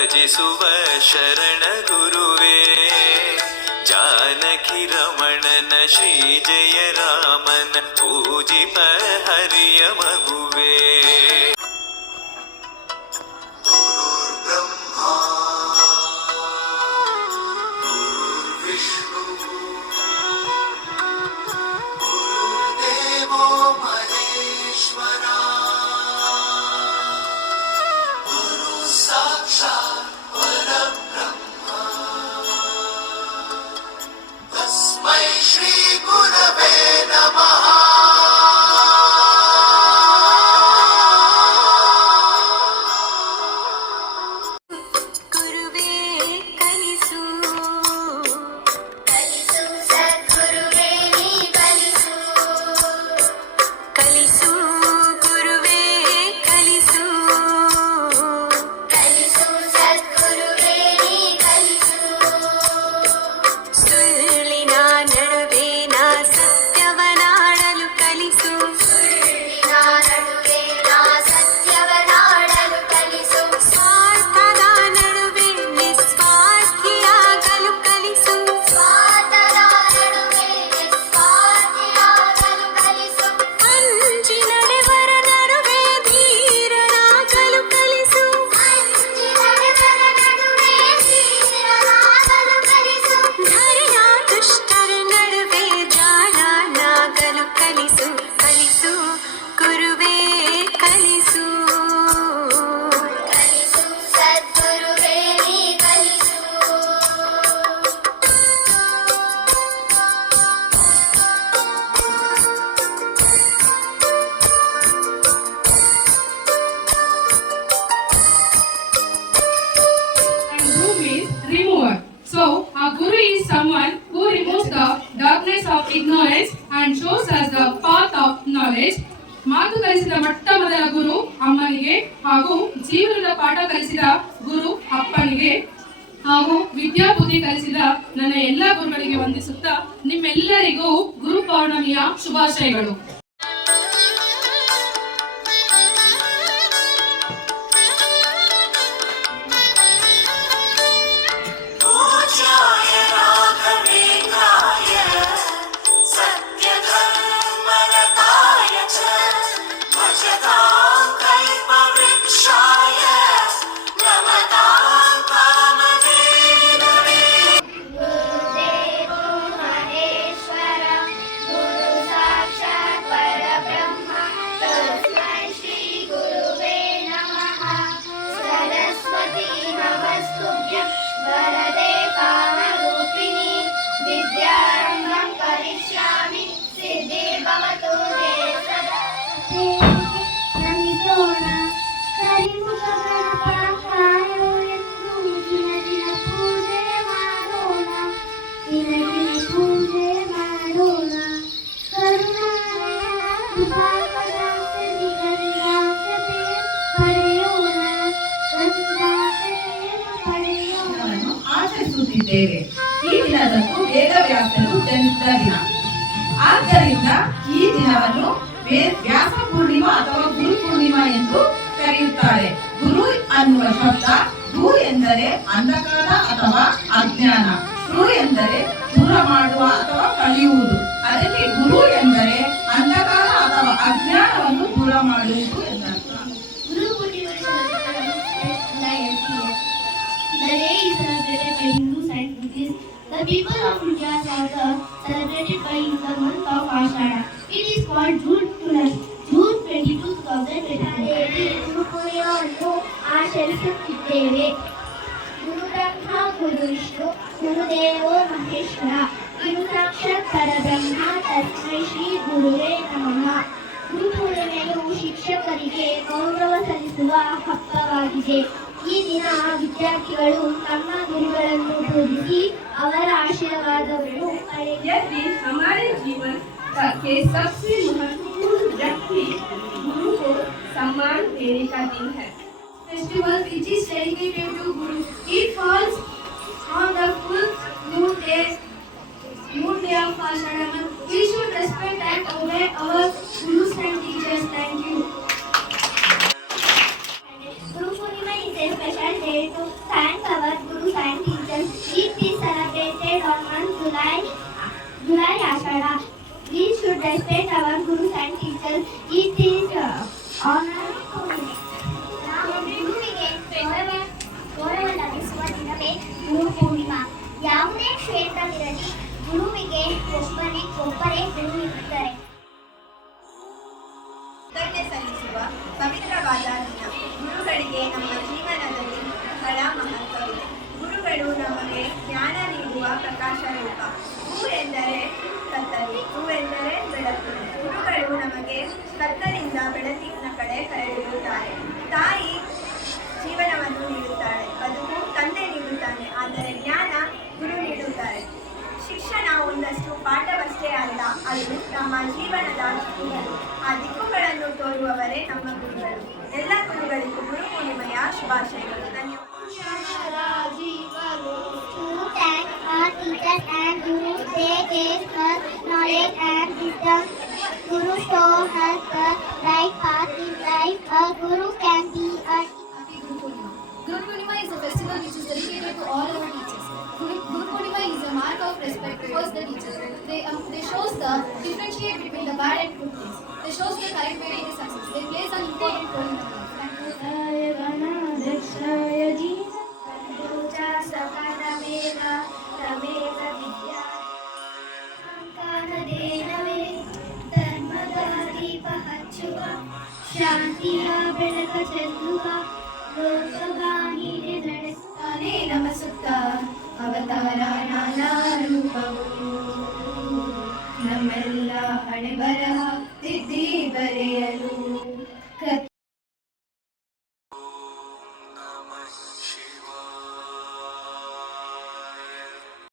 ಭಜಿಸುವ ಶರಣ ಗುರುವೇ, ಜಾನಕಿ ರಮಣನ ಶ್ರೀ ಜಯ ರಾಮನ ಪೂಜಿಪ ಹರಿಯ ಮಗುವೇ. Someone who removes the darkness of ignorance and shows us the path of knowledge. ಮಾತು ಕಲಿಸಿದ ಮೊಟ್ಟ ಮೊದಲ ಗುರು ಅಮ್ಮನಿಗೆ ಹಾಗೂ ಜೀವನದ ಪಾಠ ಕಲಿಸಿದ ಗುರು ಅಪ್ಪನಿಗೆ ಹಾಗೂ ವಿದ್ಯಾಬುದ್ಧಿ ಕಲಿಸಿದ ನನ್ನ ಎಲ್ಲ ಗುರುಗಳಿಗೆ ವಂದಿಸುತ್ತಾ ನಿಮ್ಮೆಲ್ಲರಿಗೂ ಗುರು ಪೌರ್ಣಮಿಯ ಶುಭಾಶಯಗಳು. ಈ ದಿನದಂದು ವೇದವ್ಯಾಸರು ಜನಿಸಿದ ದಿನ. ಆದ್ದರಿಂದ ಈ ದಿನವನ್ನು ವ್ಯಾಸ ಪೂರ್ಣಿಮಾ ಅಥವಾ ಗುರು ಪೂರ್ಣಿಮಾ ಎಂದು ಕರೆಯುತ್ತಾರೆ. ಗುರು ಅನ್ನುವ ಶಬ್ದ ದು ಎಂದರೆ ಅಂಧಕಾರ ಅಥವಾ ಅಜ್ಞಾನ, ರು ಎಂದರೆ ದೂರ ಮಾಡುವ ಅಥವಾ ಕಳೆಯುವುದು. ಅದಕ್ಕೆ ಗುರು ಎಂದರೆ ಅಂಧಕಾರ ಅಥವಾ ಅಜ್ಞಾನವನ್ನು ದೂರ ಮಾಡುವುದು ಎಂದರ್ಥ. The people of India are celebrated by the month of Ashada. It is called June 22, 2022. ಗುರು ಪೂರ್ಣಿಮೆಯನ್ನು ಆಚರಿಸುತ್ತಿದ್ದೇವೆ. ಗುರು ಬ್ರಹ್ಮ ಗುರು ವಿಷ್ಣು ಗುರುದೇವೋ ಮಹೇಶ್ವರ ಗುರು ಸಾಕ್ಷಾತ್ ಪರಬ್ರಹ್ಮ ತಸ್ಮೈ ಶ್ರೀ ಗುರುವೇ ನಮಃ. ಗುರು ಪೂರ್ಣಿಮೆಯು ಶಿಕ್ಷಕರಿಗೆ ಗೌರವ ಸಲ್ಲಿಸುವ ಹಬ್ಬವಾಗಿದೆ. ಈ ದಿನ ವಿದ್ಯಾರ್ಥಿಗಳು ತಮ್ಮ ಗುರುಗಳನ್ನು ಪೂಜಿಸಿ ಅವರ ಆಶೀರ್ವಾದವನ್ನು पढ़ेंगे। हमारे जीवन के सबसे महत्वपूर्ण व्यक्ति गुरु को सम्मान देने का दिन है. Festival which is dedicated to Guru. It falls on the full moon day of Ashada month. We should respect and obey our gurus and teachers. Thank you. Guru Purnima is a special day to our gurus and teachers. It is celebrated on 1 July Ashada. We should respect our gurus and teachers. It is honor. ಗುರುವಿಗೆ ಗೌರವ ಲಭಿಸುವ ದಿನವೇ ಗುರು ಪೂರ್ಣಿಮಾ. ಯಾವುದೇ ಕ್ಷೇತ್ರವಿರಲಿ ಗುರುವಿಗೆ ಒಬ್ಬರೇ ಗುರು ಇರುತ್ತಾರೆ. ಕೃತಜ್ಞತೆ ಸಲ್ಲಿಸುವ ಪವಿತ್ರವಾದ ದಿನ. ಗುರುಗಳಿಗೆ ನಮ್ಮ ಜೀವನದಲ್ಲಿ ಬಹಳ ಮಹತ್ವವಿದೆ. ಗುರುಗಳು ನಮಗೆ ಜ್ಞಾನ ನೀಡುವ ಪ್ರಕಾಶ ರೂಪ. ಹೂ ಎಂದರೆ ಕತ್ತಲು, ಹೂ ಎಂದರೆ ಬೆಳಕು. ಗುರುಗಳು ನಮಗೆ ಕತ್ತಲಿಂದ ಬೆಳಕಿನ ಕಡೆ ಕರೆದೊಯ್ಯುತ್ತಾರೆ. ತಾಯಿ ಜೀವನವನ್ನು ನೀಡುತ್ತಾಳೆ, ಬದುಕು ತಂದೆ ನೀಡುತ್ತಾನೆ, ಆದರೆ ಜ್ಞಾನ ಗುರು ನೀಡುತ್ತಾರೆ. ಶಿಕ್ಷಣ ಒಂದಷ್ಟು ಪಾಠವಷ್ಟೇ ಅಲ್ಲ, ಅದು ನಮ್ಮ ಜೀವನದ ದಿಕ್ಕುಗಳು. ಆ ದಿಕ್ಕುಗಳನ್ನು ತೋರುವವರೇ ನಮ್ಮ ಗುರುಗಳು. ಎಲ್ಲ ಗುರುಗಳಿಗೂ ಗುರು ಪೂರ್ಣಿಮೆಯ ಶುಭಾಶಯಗಳು. ಧನ್ಯವಾದ. To thank our teachers and gurus, they gave us knowledge and wisdom. Guru show us the right path in life. A guru can be a Happy Guru Purnima. Guru Purnima is a festival which is dedicated to all our teachers. Guru Purnima is a mark of respect towards the teachers. They shows the differentiate between the bad and good things. They shows the correct way to success. They plays an important role in our life. ಶಾಂತಿಯ ಬೆಳಕ ಚೆಲ್ಲುವ ಲೋಕವಾಹಿನಿ ತಾನೇ ನಮಸುತ್ತ ಅವತಾರ ನಾನಾ ರೂಪವು ನಮ್ಮೆಲ್ಲ ಹಣೆ ಬರಹ ತಿದ್ದಿ ಬರೆಯಲು